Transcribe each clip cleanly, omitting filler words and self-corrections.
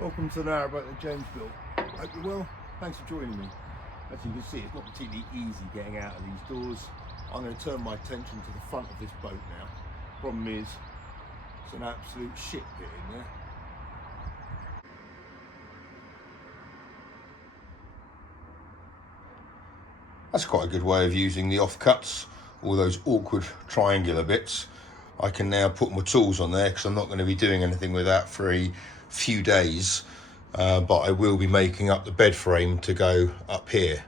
Welcome to the Narrowboat that James built. Hope you're well. Thanks for joining me. As you can see, it's not particularly easy getting out of these doors. I'm going to turn my attention to the front of this boat now. Problem is, it's an absolute shit pit in there. That's quite a good way of using the offcuts, all those awkward triangular bits. I can now put my tools on there because I'm not going to be doing anything with that for a few days, but I will be making up the bed frame to go up here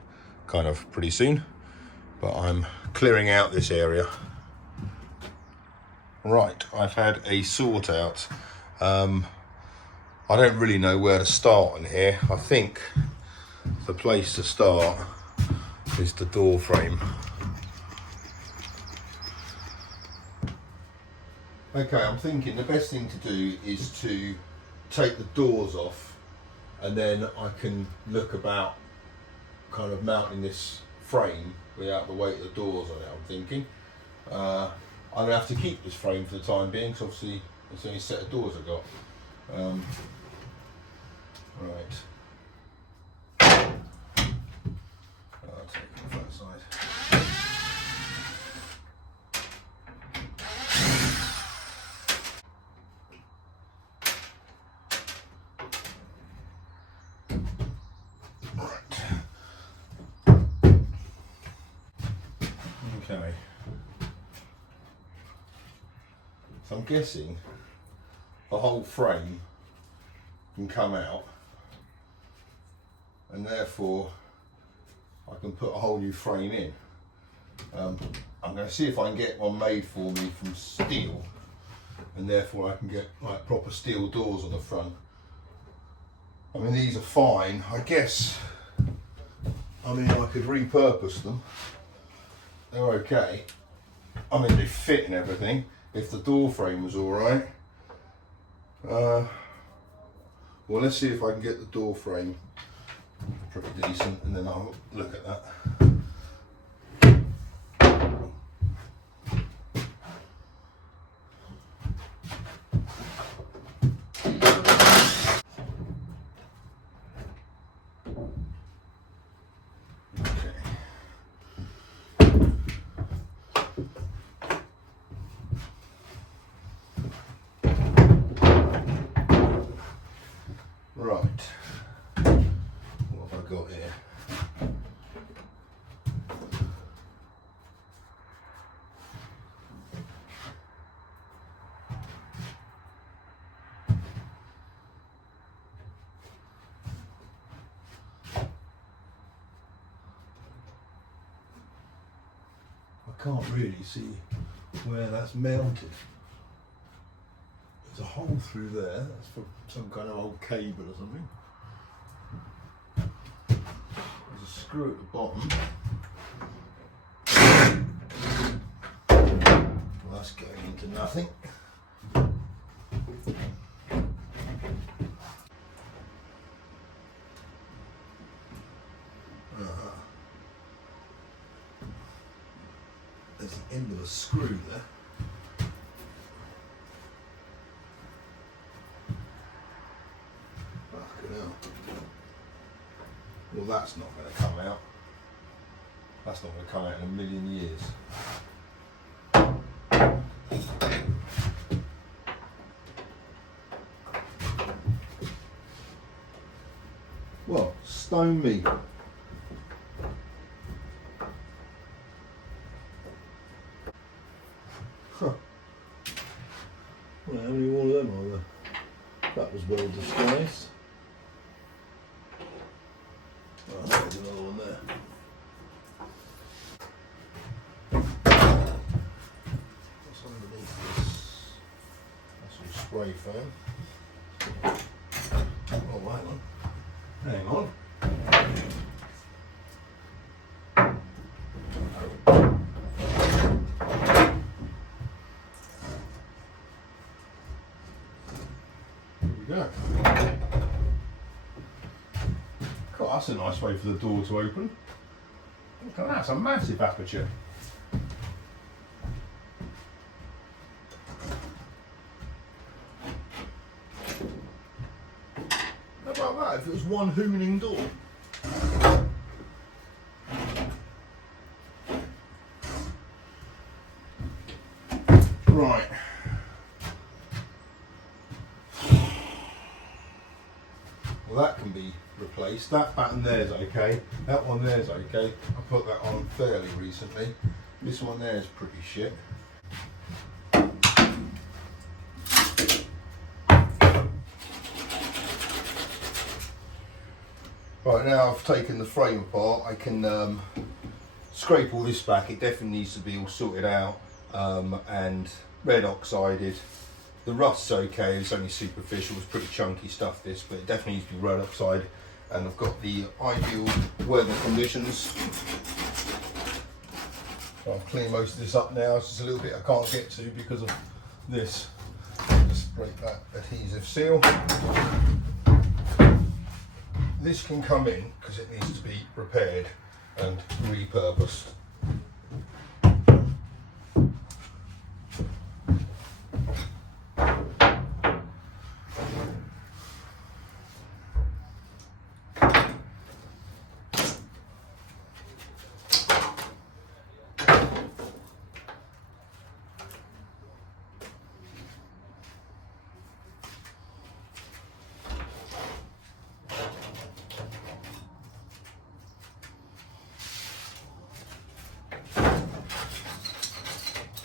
kind of pretty soon. But I'm clearing out this area. Right, I've had a sort out. I don't really know where to start on here. I think the place to start is the door frame. Okay, I'm thinking the best thing to do is to take the doors off, and then I can look about kind of mounting this frame without the weight of the doors on it, I'm thinking. I'm going to have to keep this frame for the time being because obviously it's the only set of doors I've got. Right. I'll take it off that side. Okay. So I'm guessing the whole frame can come out, and therefore I can put a whole new frame in. I'm going to see if I can get one made for me from steel, and therefore I can get like proper steel doors on the front. I mean, these are fine, I guess. I mean, I could repurpose them. They're okay. I mean, they fit and everything. If the door frame was all right. Well, let's see if I can get the door frame pretty decent, and then I'll look at that. Right, what have I got here? I can't really see where that's mounted. There's a hole through there, that's for some kind of old cable or something. There's a screw at the bottom. Well, that's going into nothing. There's the end of a screw there. Well, that's not going to come out. That's not going to come out in a million years. Well, stone me. Huh. Well, how many more of them are there? That was well disguised. Oh, there's another one there. What's underneath this? That's all spray foam. Oh, hang on. Hang on. Here we go. God, that's a nice way for the door to open. Look at that, it's a massive aperture. it was one hooning door. Right. Well, that can be replaced. That pattern there's okay. That one there's okay. I put that on fairly recently. This one there is pretty shit. Right, now I've taken the frame apart, I can scrape all this back. It definitely needs to be all sorted out and red oxided. The rust's okay, it's only superficial, it's pretty chunky stuff this, but it definitely needs to be red oxide. And I've got the ideal weather conditions. So I've cleaned most of this up now. It's just a little bit I can't get to because of this. Just break that adhesive seal. This can come in because it needs to be repaired and repurposed.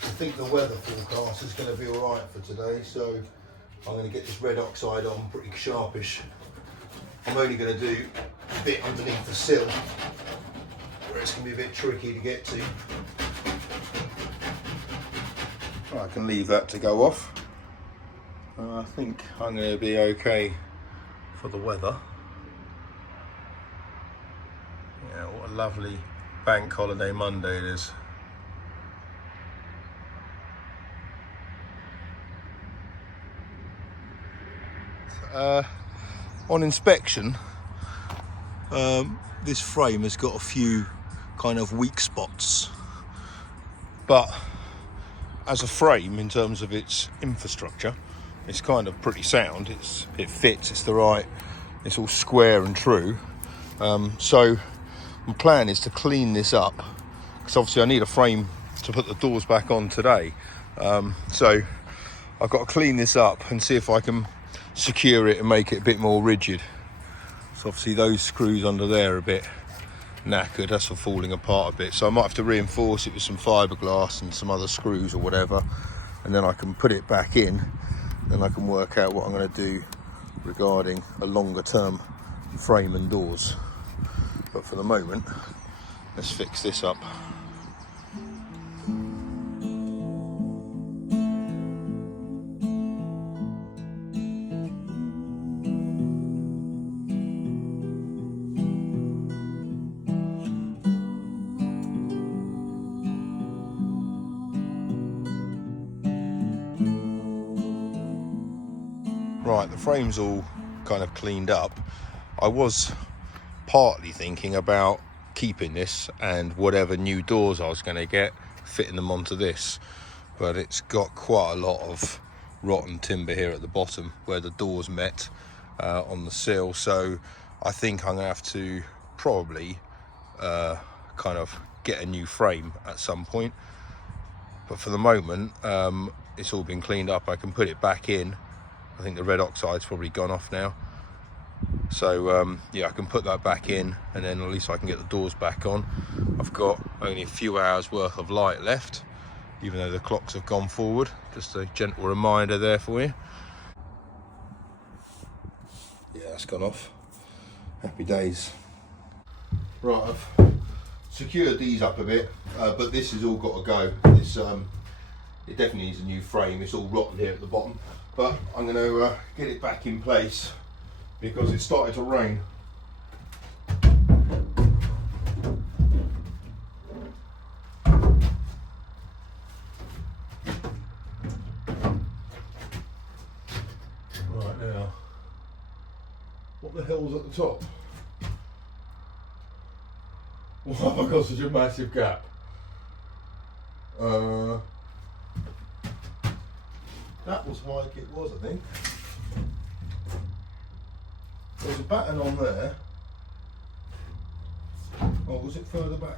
I think the weather forecast is going to be alright for today, so I'm going to get this red oxide on pretty sharpish. I'm only going to do a bit underneath the sill where it's going to be a bit tricky to get to. I can leave that to go off. I think I'm going to be okay for the weather. Yeah, what a lovely bank holiday Monday it is. On inspection, this frame has got a few kind of weak spots, but as a frame in terms of its infrastructure, it's kind of pretty sound. It fits, it's the right, it's all square and true. So my plan is to clean this up, because obviously I need a frame to put the doors back on today. So I've got to clean this up and see if I can secure it and make it a bit more rigid. So obviously those screws under there are a bit knackered, that's for falling apart a bit, so I might have to reinforce it with some fiberglass and some other screws or whatever, and then I can put it back in. Then I can work out what I'm going to do regarding a longer term frame and doors. But for the moment, let's fix this up. Right, the frame's all kind of cleaned up. I was partly thinking about keeping this and whatever new doors I was going to get, fitting them onto this, but it's got quite a lot of rotten timber here at the bottom where the doors met on the sill, so I think I'm going to have to probably kind of get a new frame at some point. But for the moment, it's all been cleaned up. I can put it back in. I think the red oxide's probably gone off now. So yeah, I can put that back in, and then at least I can get the doors back on. I've got only a few hours worth of light left, even though the clocks have gone forward. Just a gentle reminder there for you. Yeah, that's gone off. Happy days. Right, I've secured these up a bit, but this has all got to go. This it definitely needs a new frame. It's all rotten here at the bottom, but I'm going to get it back in place because it's starting to rain. Right now, what the hell's at the top? Why have I got such a massive gap? That was like it was, I think. There's a batten on there. Oh, was it further back?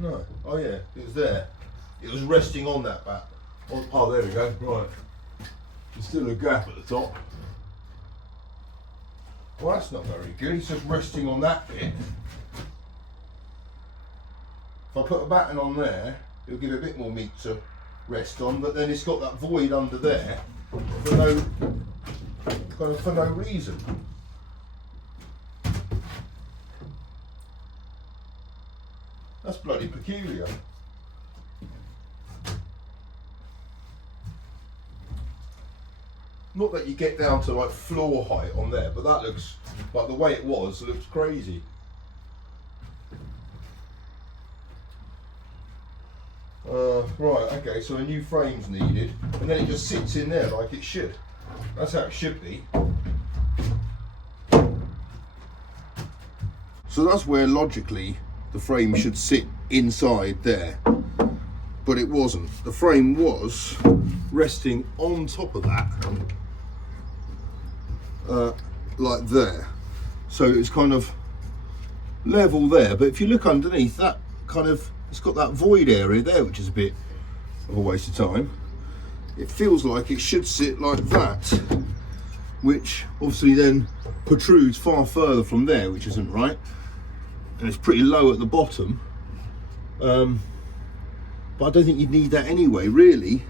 No. Oh yeah, it was there. It was resting on that bat. Oh, there we go. Right. There's still a gap at the top. Well, that's not very good. It's just resting on that bit. If I put a batten on there, it'll give it a bit more meat to rest on, but then it's got that void under there for no reason. That's bloody peculiar. Not that you get down to like floor height on there, but that looks like the way it was looks crazy. Right, okay, so a new frame's needed, and then it just sits in there like it should. That's how it should be. So that's where logically the frame should sit inside there, but it wasn't. The frame was resting on top of that, like there. So it's kind of level there, but if you look underneath, that kind of, it's got that void area there, which is a bit of a waste of time. It feels like it should sit like that, which obviously then protrudes far further from there, which isn't right. And it's pretty low at the bottom. But I don't think you'd need that anyway, really.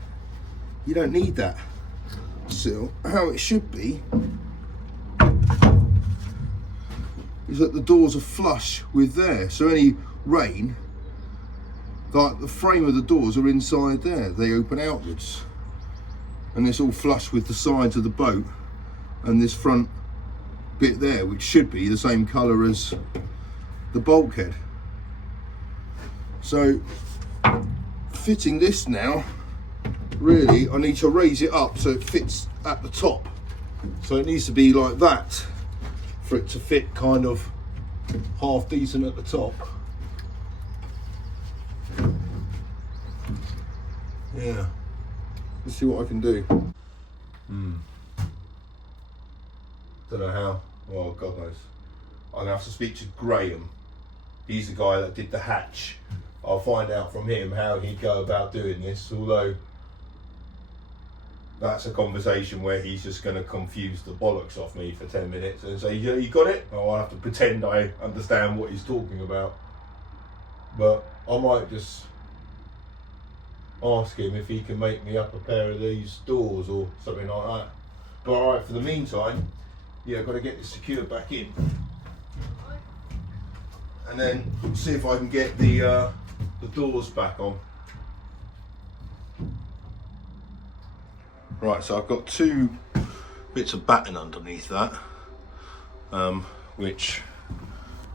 You don't need that. So how it should be is that the doors are flush with there. So any rain, like the frame of the doors are inside there, they open outwards. And it's all flush with the sides of the boat and this front bit there, which should be the same colour as the bulkhead. So fitting this now, really I need to raise it up so it fits at the top. So it needs to be like that for it to fit kind of half decent at the top. Yeah, let's see what I can do. Don't know how. Well, God knows. I'm gonna have to speak to Graham. He's the guy that did the hatch. I'll find out from him how he'd go about doing this, although that's a conversation where he's just going to confuse the bollocks off me for 10 minutes and say, yeah, you got it? Oh, I'll have to pretend I understand what he's talking about. But I might just ask him if he can make me up a pair of these doors or something like that. But alright, for the meantime, yeah, I've got to get this secured back in. And then see if I can get the doors back on. Right, so I've got two bits of batting underneath that, which,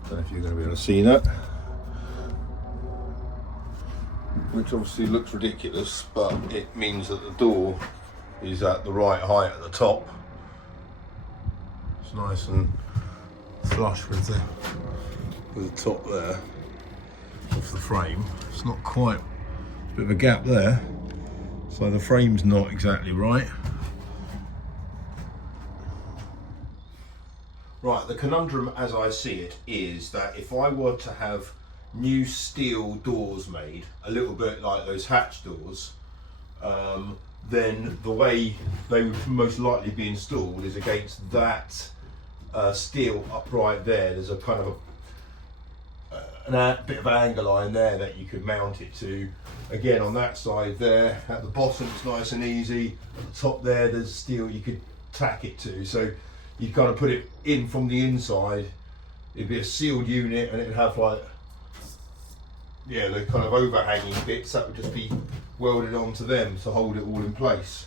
I don't know if you're going to be able to see that, which obviously looks ridiculous, but it means that the door is at the right height at the top. It's nice and flush with the top there off the frame. It's not quite, a bit of a gap there, so the frame's not exactly right. Right, the conundrum as I see it is that if I were to have new steel doors made, a little bit like those hatch doors, then the way they would most likely be installed is against that steel upright there. There's a kind of a bit of angle line there that you could mount it to. Again, on that side there, at the bottom it's nice and easy. At the top there, there's steel you could tack it to. So you kind of put it in from the inside. It'd be a sealed unit, and it'd have like, yeah, the kind of overhanging bits that would just be welded onto them to hold it all in place.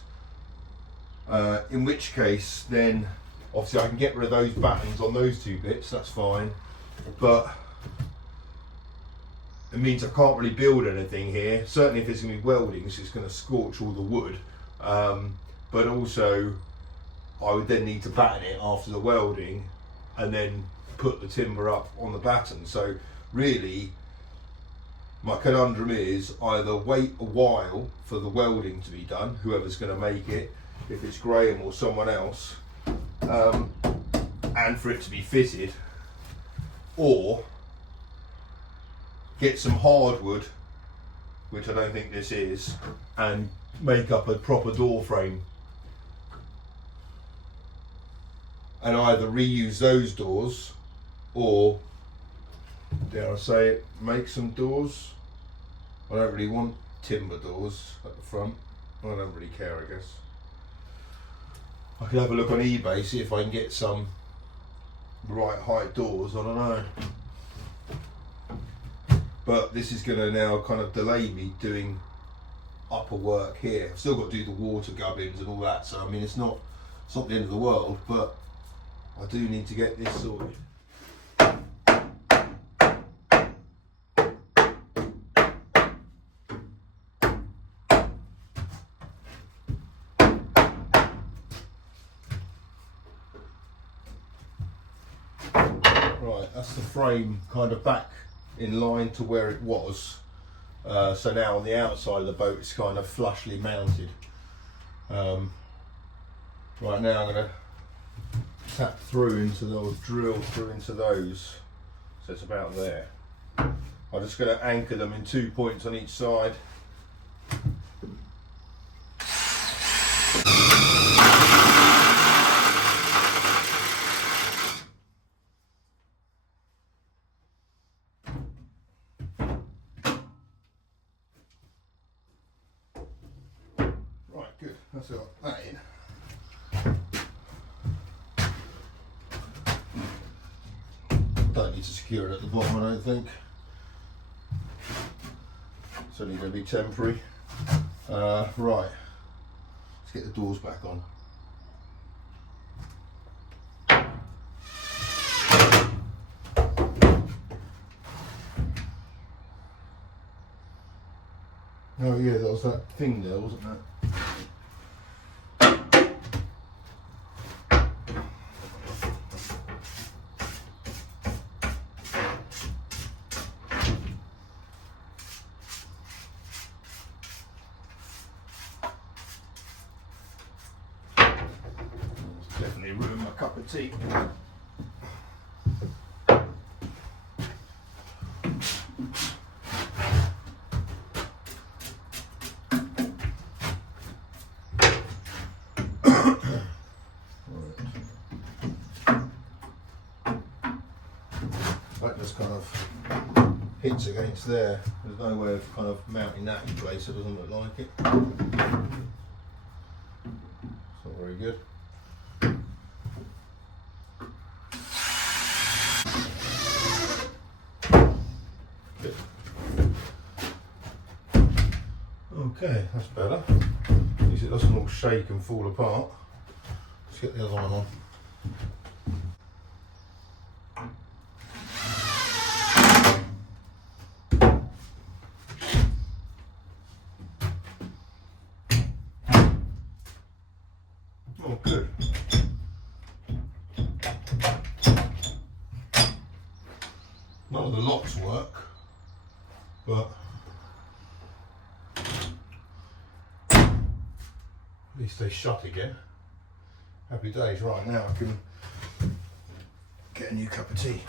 In which case, then obviously I can get rid of those battens on those two bits. That's fine, but it means I can't really build anything here. Certainly if it's going to be welding, so it's going to scorch all the wood. But also, I would then need to batten it after the welding and then put the timber up on the batten. So really, my conundrum is either wait a while for the welding to be done, whoever's going to make it, if it's Graham or someone else, and for it to be fitted, or get some hardwood, which I don't think this is, and make up a proper door frame, and either reuse those doors or, dare I say it, make some doors. I don't really want timber doors at the front. I don't really care, I guess. I could have a look on eBay, see if I can get some right height doors, I don't know. But this is going to now kind of delay me doing upper work here. I've still got to do the water gubbins and all that, so I mean it's not the end of the world, but I do need to get this sorted. Right, that's the frame kind of back in line to where it was. So now on the outside of the boat it's kind of flushly mounted. Right now I'm going to tap through into those, drill through into those. So it's about there. I'm just going to anchor them in 2 points on each side. Good, that's got that in. Don't need to secure it at the bottom, I don't think. It's only going to be temporary. Right, let's get the doors back on. Oh yeah, there was that thing there, wasn't there? Definitely ruined my cup of tea. That just kind of hits against there. There's no way of kind of mounting that in place, it doesn't look like it. It's not very good. Good. Okay, that's better. At least it doesn't all shake and fall apart. Let's get the other one on. Oh, good. None of the locks work, but at least they shut again. Happy days. Right, now I can get a new cup of tea.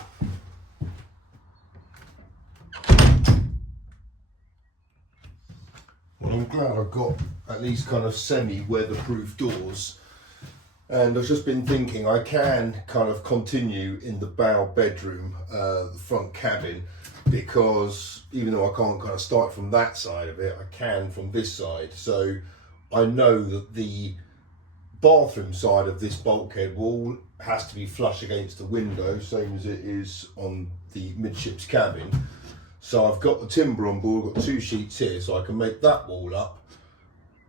Well, I'm glad I've got at least kind of semi-weatherproof doors. And I've just been thinking I can kind of continue in the bow bedroom, the front cabin, because even though I can't kind of start from that side of it, I can from this side. So I know that the bathroom side of this bulkhead wall has to be flush against the window, same as it is on the midships cabin. So I've got the timber on board, I've got 2 sheets here, so I can make that wall up.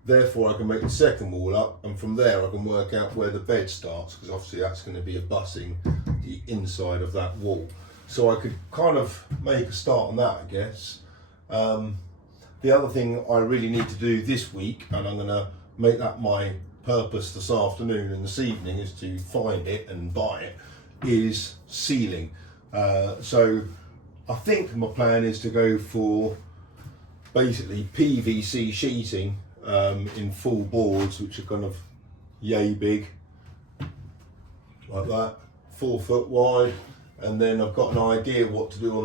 Therefore I can make the second wall up, and from there I can work out where the bed starts, because obviously that's going to be abutting the inside of that wall. So I could kind of make a start on that, I guess. The other thing I really need to do this week, and I'm going to make that my purpose this afternoon and this evening, is to find it and buy it, is ceiling. So I think my plan is to go for basically PVC sheeting in full boards, which are kind of yay big, like that, 4 foot wide, and then I've got an idea what to do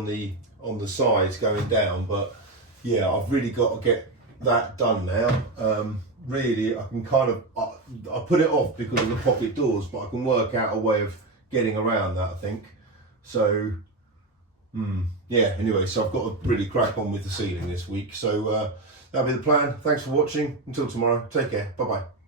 on the sides going down. But yeah, I've really got to get that done now. Really, I can kind of I put it off because of the pocket doors, but I can work out a way of getting around that, I think. So yeah, anyway, so I've got to really crack on with the ceiling this week. So that'll be the plan. Thanks for watching. Until tomorrow, take care. Bye bye.